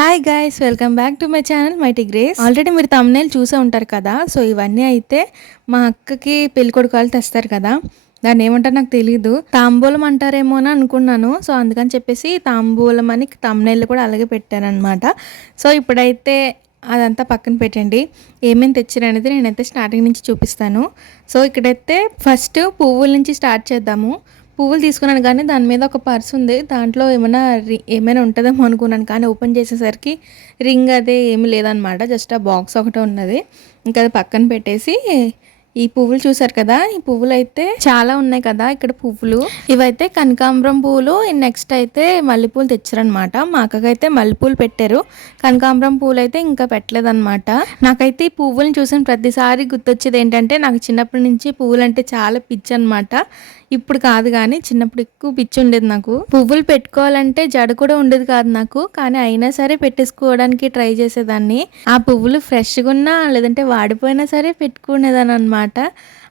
Hi guys, welcome back to my channel mighty grace. Already మీరు thumbnail చూసే ఉంటారు కదా. సో ఇవన్నీ అయితే మా అక్కకి పెళ్ళికొడుకు వాళ్ళు తెస్తారు కదా, దాన్ని ఏమంటారు నాకు తెలీదు. తాంబూలం అంటారేమో అని అనుకున్నాను. సో అందుకని చెప్పేసి తాంబూలం అని తమ్నేల్ కూడా అలాగే పెట్టానమాట. సో ఇప్పుడైతే అదంతా పక్కన పెట్టండి. ఏమేమి తెచ్చారు అనేది నేనైతే స్టార్టింగ్ నుంచి చూపిస్తాను. సో ఇక్కడైతే ఫస్ట్ పువ్వుల నుంచి స్టార్ట్ చేద్దాము. పువ్వులు తీసుకున్నాను కానీ దాని మీద ఒక పర్స్ ఉంది. దాంట్లో ఏమైనా ఉంటుందేమో అనుకున్నాను, కానీ ఓపెన్ చేసేసరికి రింగ్ అదే ఏమీ లేదనమాట. జస్ట్ ఆ బాక్స్ ఒకటే ఉన్నది. ఇంకా అది పక్కన పెట్టేసి ఈ పువ్వులు చూసారు కదా, ఈ పువ్వులు అయితే చాలా ఉన్నాయి కదా ఇక్కడ పువ్వులు. ఇవైతే కనకాంబరం పువ్వులు. నెక్స్ట్ అయితే మల్లెపూలు తెచ్చారనమాట. మా అక్కకైతే మల్లెపూలు పెట్టారు, కనకాంబరం పూలు అయితే ఇంకా పెట్టలేదన్నమాట. నాకైతే ఈ పువ్వులను చూసిన ప్రతిసారి గుర్తొచ్చేది ఏంటంటే, నాకు చిన్నప్పటి నుంచి పువ్వులు అంటే చాలా పిచ్చి అనమాట. ఇప్పుడు కాదు కానీ చిన్నప్పుడు ఎక్కువ పిచ్చి ఉండేది నాకు. పువ్వులు పెట్టుకోవాలంటే జడ కూడా ఉండేది కాదు నాకు, కానీ అయినా సరే పెట్టేసుకోవడానికి ట్రై చేసేదాన్ని. ఆ పువ్వులు ఫ్రెష్గా ఉన్నా లేదంటే వాడిపోయినా సరే పెట్టుకునేదాన్ని అనమాట.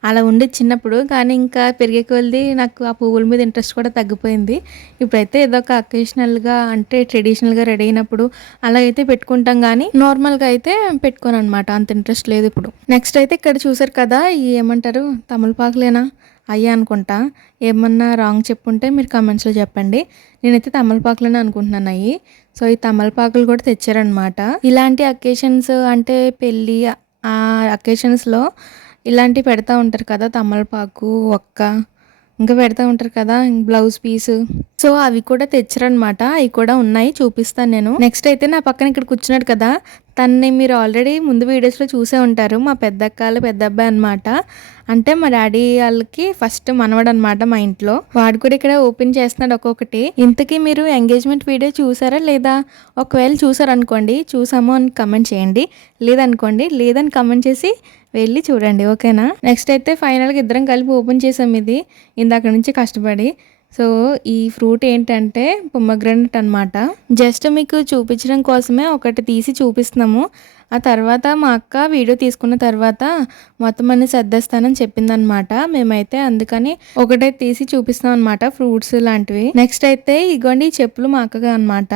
అలా ఉండేది చిన్నప్పుడు. కానీ ఇంకా పెరిగే కొద్దీ నాకు ఆ పువ్వుల మీద ఇంట్రెస్ట్ కూడా తగ్గిపోయింది. ఇప్పుడైతే ఏదో ఒక అకేషనల్గా అంటే ట్రెడిషనల్గా రెడీ అయినప్పుడు అలాగైతే పెట్టుకుంటాం, కానీ నార్మల్గా అయితే పెట్టుకోను అనమాట. అంత ఇంట్రెస్ట్ లేదు ఇప్పుడు. నెక్స్ట్ అయితే ఇక్కడ చూసారు కదా, ఈ ఏమంటారు తమలపాకులేనా అయ్యా అనుకుంటా. ఏమన్నా రాంగ్ చెప్పుంటే మీరు కమెంట్స్లో చెప్పండి. నేనైతే తమలపాకులని అనుకుంటున్నాను అయ్యి. సో ఈ తమలపాకులు కూడా తెచ్చారనమాట. ఇలాంటి అకేషన్స్ అంటే పెళ్ళి ఆ అకేషన్స్లో ఇలాంటివి పెడతా ఉంటారు కదా, తమలపాకు ఒక్క ఇంకా పెడతా ఉంటారు కదా, బ్లౌజ్ పీస్. సో అవి కూడా తెచ్చారనమాట. అవి కూడా ఉన్నాయి, చూపిస్తాను నేను. నెక్స్ట్ అయితే నా పక్కన ఇక్కడ కూర్చున్నాడు కదా, తనని మీరు ఆల్రెడీ ముందు వీడియోస్లో చూసే ఉంటారు. మా పెద్దక్కలు పెద్ద అబ్బాయి అనమాట. అంటే మా డాడీ వాళ్ళకి ఫస్ట్ మనవడు అనమాట మా ఇంట్లో. వాడు కూడా ఇక్కడ ఓపెన్ చేస్తున్నాడు ఒక్కొక్కటి. ఇంతకీ మీరు ఎంగేజ్మెంట్ వీడియో చూసారా లేదా? ఒకవేళ చూసారనుకోండి, చూసాము అని కమెంట్ చేయండి. లేదని కమెంట్ చేసి వెళ్ళి చూడండి, ఓకేనా? నెక్స్ట్ అయితే ఫైనల్గా ఇద్దరం కలిపి ఓపెన్ చేసాం ఇది ఇందాక నుంచి కష్టపడి. సో ఈ ఫ్రూట్ ఏంటంటే పొమగ్రనేట్ అనమాట. జస్ట్ మీకు చూపించడం కోసమే ఒకటి తీసి చూపిస్తున్నాము. ఆ తర్వాత మా అక్క వీడియో తీసుకున్న తర్వాత మొత్తం అన్ని సర్దేస్తానని చెప్పిందనమాట. మేమైతే అందుకని ఒకటే తీసి చూపిస్తాం అనమాట, ఫ్రూట్స్ లాంటివి. నెక్స్ట్ అయితే ఇగోండి ఈ చెప్పులు మా అక్కగా అనమాట.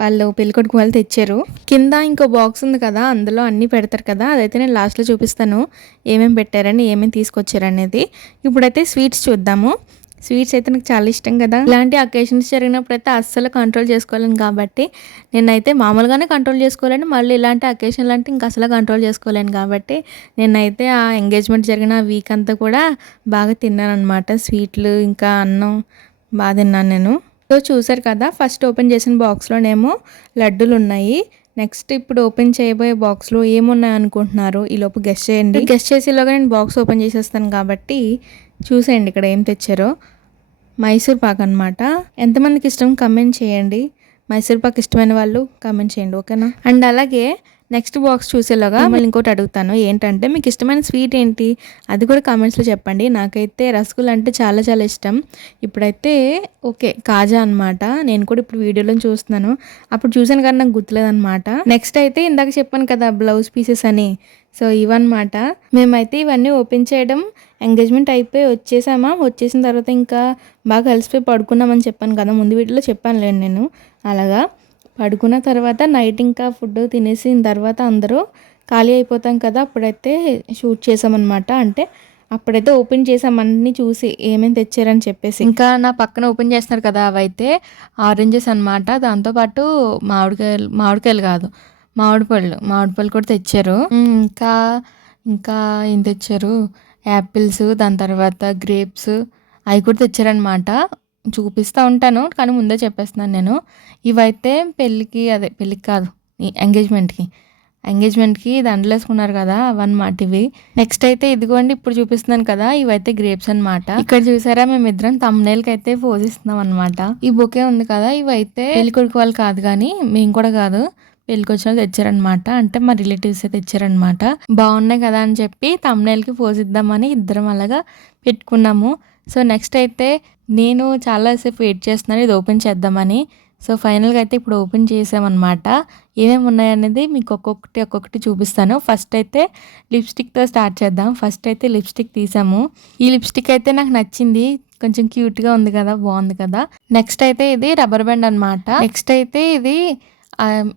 వాళ్ళు పెళ్ళికొడుకు వాళ్ళు తెచ్చారు. కింద ఇంకో బాక్స్ ఉంది కదా, అందులో అన్నీ పెడతారు కదా, అదైతే నేను లాస్ట్లో చూపిస్తాను ఏమేమి పెట్టారని, ఏమేమి తీసుకొచ్చారనేది. ఇప్పుడైతే స్వీట్స్ చూద్దాము. స్వీట్స్ అయితే నాకు చాలా ఇష్టం కదా. ఇలాంటి అకేషన్స్ జరిగినప్పుడు అయితే అస్సలు కంట్రోల్ చేసుకోలేను, కాబట్టి నేనైతే మామూలుగానే కంట్రోల్ చేసుకోలేను, మళ్ళీ ఇలాంటి అకేషన్లు అంటే ఇంకా అసలు కంట్రోల్ చేసుకోలేను. కాబట్టి నేనైతే ఆ ఎంగేజ్మెంట్ జరిగిన వీక్ అంతా కూడా బాగా తిన్నాను అనమాట. స్వీట్లు ఇంకా అన్నం బాగా తిన్నాను నేను. సో చూసారు కదా, ఫస్ట్ ఓపెన్ చేసిన బాక్స్లోనేమో లడ్డూలు ఉన్నాయి. నెక్స్ట్ ఇప్పుడు ఓపెన్ చేయబోయే బాక్స్లో ఏమున్నాయి అనుకుంటున్నారు? ఈలోపు గెస్ట్ చేయండి. గెస్ట్ చేసేలోగా నేను బాక్స్ ఓపెన్ చేసేస్తాను కాబట్టి చూసేయండి ఇక్కడ ఏం తెచ్చారో. మైసూర్ పాక్ అనమాట. ఎంతమందికి ఇష్టం కమెంట్ చేయండి. మైసూర్ పాక్ ఇష్టమైన వాళ్ళు కమెంట్ చేయండి, ఓకేనా? అండ్ అలాగే నెక్స్ట్ బాక్స్ చూసేలాగా మళ్ళీ ఇంకోటి అడుగుతాను, ఏంటంటే మీకు ఇష్టమైన స్వీట్ ఏంటి అది కూడా కామెంట్స్లో చెప్పండి. నాకైతే రసగుల్లా అంటే చాలా చాలా ఇష్టం. ఇప్పుడైతే ఓకే కాజా అనమాట. నేను కూడా ఇప్పుడు వీడియోలో చూస్తున్నాను, అప్పుడు చూసాను కానీ నాకు గుర్తులేదనమాట. నెక్స్ట్ అయితే ఇందాక చెప్పాను కదా బ్లౌజ్ పీసెస్ అని, సో ఇవన్నమాట. మేమైతే ఇవన్నీ ఓపెన్ చేయడం ఎంగేజ్మెంట్ అయిపోయి వచ్చేసిన తర్వాత ఇంకా బాగా కలిసిపోయి పడుకున్నామని చెప్పాను కదా, ముందు వీడియోలో చెప్పానులేండి నేను. అలాగా పడుకున్న తర్వాత నైట్ ఇంకా ఫుడ్ తినేసిన తర్వాత అందరూ ఖాళీ అయిపోతాం కదా, అప్పుడైతే షూట్ చేసామన్నమాట. అంటే అప్పుడైతే ఓపెన్ చేసాం అన్నీ చూసి ఏమేమి తెచ్చారని చెప్పేసి. ఇంకా నా పక్కన ఓపెన్ చేస్తున్నారు కదా, అవైతే ఆరెంజెస్ అనమాట. దాంతోపాటు మామిడికాయలు కాదు, మామిడి పళ్ళు కూడా తెచ్చారు. ఇంకా ఇంకా ఏం తెచ్చారు, యాపిల్స్, దాని తర్వాత గ్రేప్స్ అవి కూడా తెచ్చారనమాట. చూపిస్తూ ఉంటాను కానీ ముందే చెప్పేస్తున్నాను నేను. ఇవైతే పెళ్ళికి కాదు, ఎంగేజ్మెంట్కి దండలు వేసుకున్నారు కదా, అవన్నమాట ఇవి. నెక్స్ట్ అయితే ఇదిగోండి ఇప్పుడు చూపిస్తున్నాను కదా, ఇవైతే గ్రేప్స్ అనమాట. ఇక్కడ చూసారా, మేమిద్దరం తమ్నేల్కి అయితే పోజిస్తున్నాం అనమాట. ఈ బొకే ఉంది కదా, ఇవైతే పెళ్లి కొడుకు వాళ్ళు కాదు కానీ మేము కూడా కాదు, పెళ్ళికి వచ్చిన తెచ్చారనమాట. అంటే మా రిలేటివ్స్ తెచ్చారనమాట. బాగున్నాయి కదా అని చెప్పి తమ్నేల్కి పోజిద్దామని ఇద్దరం అలాగా పెట్టుకున్నాము. సో నెక్స్ట్ అయితే నేను చాలాసేపు వెయిట్ చేస్తున్నాను ఇది ఓపెన్ చేద్దామని. సో ఫైనల్గా అయితే ఇప్పుడు ఓపెన్ చేసామన్నమాట. ఏమేమి ఉన్నాయనేది మీకు ఒక్కొక్కటి చూపిస్తాను. ఫస్ట్ అయితే లిప్స్టిక్తో స్టార్ట్ చేద్దాం. ఫస్ట్ అయితే లిప్స్టిక్ తీసాము. ఈ లిప్స్టిక్ అయితే నాకు నచ్చింది, కొంచెం క్యూట్గా ఉంది కదా, బాగుంది కదా. నెక్స్ట్ అయితే ఇది రబ్బర్ బ్యాండ్ అనమాట. నెక్స్ట్ అయితే ఇది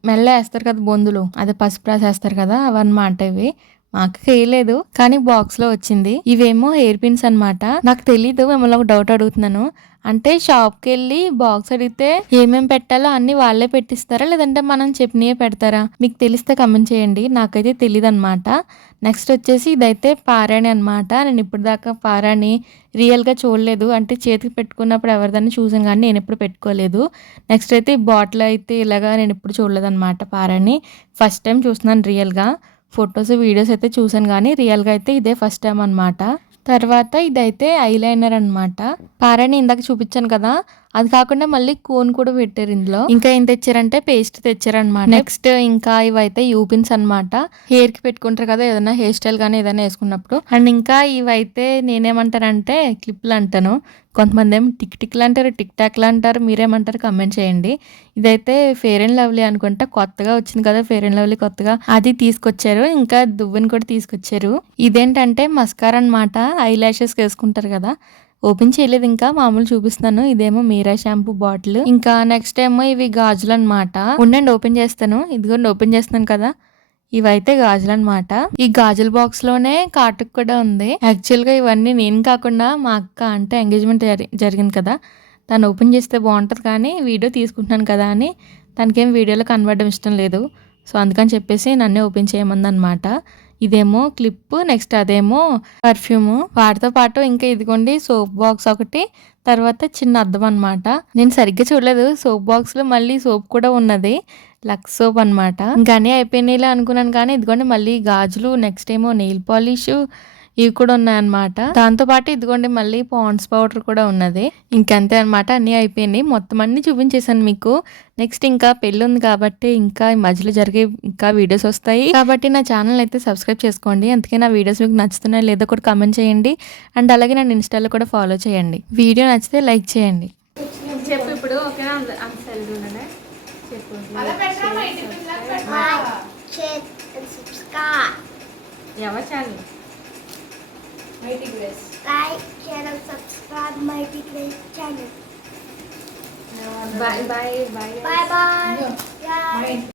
మెల్ల వేస్తారు కదా బొందులు, అదే పసుపు రాసేస్తారు కదా, అవన్నమాట ఇవి. మా అక్కకి వేయలేదు కానీ బాక్స్లో వచ్చింది. ఇవేమో హెయిర్ పిన్స్ అనమాట. నాకు తెలీదు, మిమ్మల్ని ఒక డౌట్ అడుగుతున్నాను. అంటే షాప్కి వెళ్ళి బాక్స్ అడిగితే ఏమేమి పెట్టాలో అన్ని వాళ్ళే పెట్టిస్తారా, లేదంటే మనం చెప్పినయే పెడతారా? మీకు తెలిస్తే కమెంట్ చేయండి, నాకైతే తెలియదు అనమాట. నెక్స్ట్ వచ్చేసి ఇదైతే పారాణి అనమాట. నేను ఇప్పుడు దాకా పారాణి రియల్గా చూడలేదు, అంటే చేతికి పెట్టుకున్నప్పుడు ఎవరిదాన్ని చూసాను కానీ నేను ఎప్పుడు పెట్టుకోలేదు. నెక్స్ట్ అయితే ఈ బాటిల్ అయితే ఇలాగా నేను ఎప్పుడు చూడలేదు అనమాట. పారాణి ఫస్ట్ టైం చూస్తున్నాను రియల్గా. ఫొటోస్ వీడియోస్ అయితే చూసాను కానీ రియల్గా అయితే ఇదే ఫస్ట్ టైం అనమాట. తర్వాత ఇదైతే ఐలైనర్ అనమాట. పారాణి ఇందాక చూపించాను కదా, అది కాకుండా మళ్ళీ కోన్ కూడా పెట్టారు ఇందులో. ఇంకా ఏం తెచ్చారంటే పేస్ట్ తెచ్చారనమాట. నెక్స్ట్ ఇంకా ఇవైతే యూపిన్స్ అనమాట. హెయిర్ కి పెట్టుకుంటారు కదా ఏదైనా హెయిర్ స్టైల్ కానీ ఏదైనా వేసుకున్నప్పుడు. అండ్ ఇంకా ఇవైతే నేనేమంటానంటే క్లిప్లు అంటాను, కొంతమంది ఏమో టిక్ టిక్లు అంటారు, టిక్ టాక్లు అంటారు, మీరేమంటారు కమెంట్ చేయండి. ఇదైతే ఫెయిర్ అండ్ లవ్లీ అనుకుంటా, కొత్తగా వచ్చింది కదా ఫెయిర్ అండ్ లవ్లీ కొత్తగా, అది తీసుకొచ్చారు. ఇంకా దువ్వెని కూడా తీసుకొచ్చారు. ఇదేంటంటే మస్కారా అనమాట, ఐ లాషెస్ వేసుకుంటారు కదా. ఓపెన్ చేయలేదు ఇంకా, మామూలు చూపిస్తున్నాను. ఇదేమో మీరా షాంపూ బాటిల్. ఇంకా నెక్స్ట్ ఏమో ఇవి గాజులు అనమాట. ఉండండి ఓపెన్ చేస్తాను, ఇదిగోండి ఓపెన్ చేస్తున్నాను కదా, ఇవైతే గాజులు అనమాట. ఈ గాజుల బాక్స్ లోనే కాటుకు కూడా ఉంది. యాక్చువల్ గా ఇవన్నీ నేను కాకుండా మా అక్క, అంటే ఎంగేజ్మెంట్ జరిగింది కదా, తను ఓపెన్ చేస్తే బాగుంటది కానీ వీడియో తీసుకుంటున్నాను కదా అని తనకేం వీడియోలో కనబడడం ఇష్టం లేదు. సో అందుకని చెప్పేసి నన్నే ఓపెన్ చేయమంది అనమాట. ఇదేమో క్లిప్, నెక్స్ట్ అదేమో పర్ఫ్యూమ్. వాటితో పాటు ఇంకా ఇదిగోండి సోప్ బాక్స్ ఒకటి, తర్వాత చిన్న అద్దం అనమాట. నేను సరిగ్గా చూడలేదు, సోప్ బాక్స్ లో మళ్ళీ సోప్ కూడా ఉన్నది, లక్స్ సోప్ అనమాట. ఇంకా అన్నీ అయిపోయినాయిలే అనుకున్నాను కానీ ఇదిగోండి మళ్ళీ గాజులు, నెక్స్ట్ ఏమో నెయిల్ పాలిష్, ఇవి కూడా ఉన్నాయన్నమాట. దాంతో పాటు ఇదిగోండి మళ్ళీ పాండ్స్ పౌడర్ కూడా ఉన్నది. ఇంకంతే అనమాట, అన్నీ అయిపోయినాయి. మొత్తం అన్ని చూపించేసాను మీకు. నెక్స్ట్ ఇంకా పెళ్ళి ఉంది కాబట్టి ఇంకా ఈ మధ్యలో జరిగే ఇంకా వీడియోస్ వస్తాయి కాబట్టి నా ఛానల్ అయితే సబ్స్క్రైబ్ చేసుకోండి. అందుకే నా వీడియోస్ మీకు నచ్చుతున్నాయో లేదో కూడా కామెంట్ చేయండి. అండ్ అలాగే నన్ను ఇన్స్టాలో కూడా ఫాలో చేయండి. వీడియో నచ్చితే లైక్ చేయండి. చెప్పు ఇప్పుడు ఓకేనా? ఎవరి channel? Mighty Grace. Like, share and subscribe Mighty Grace channel. Bye. Bye bye. Yeah.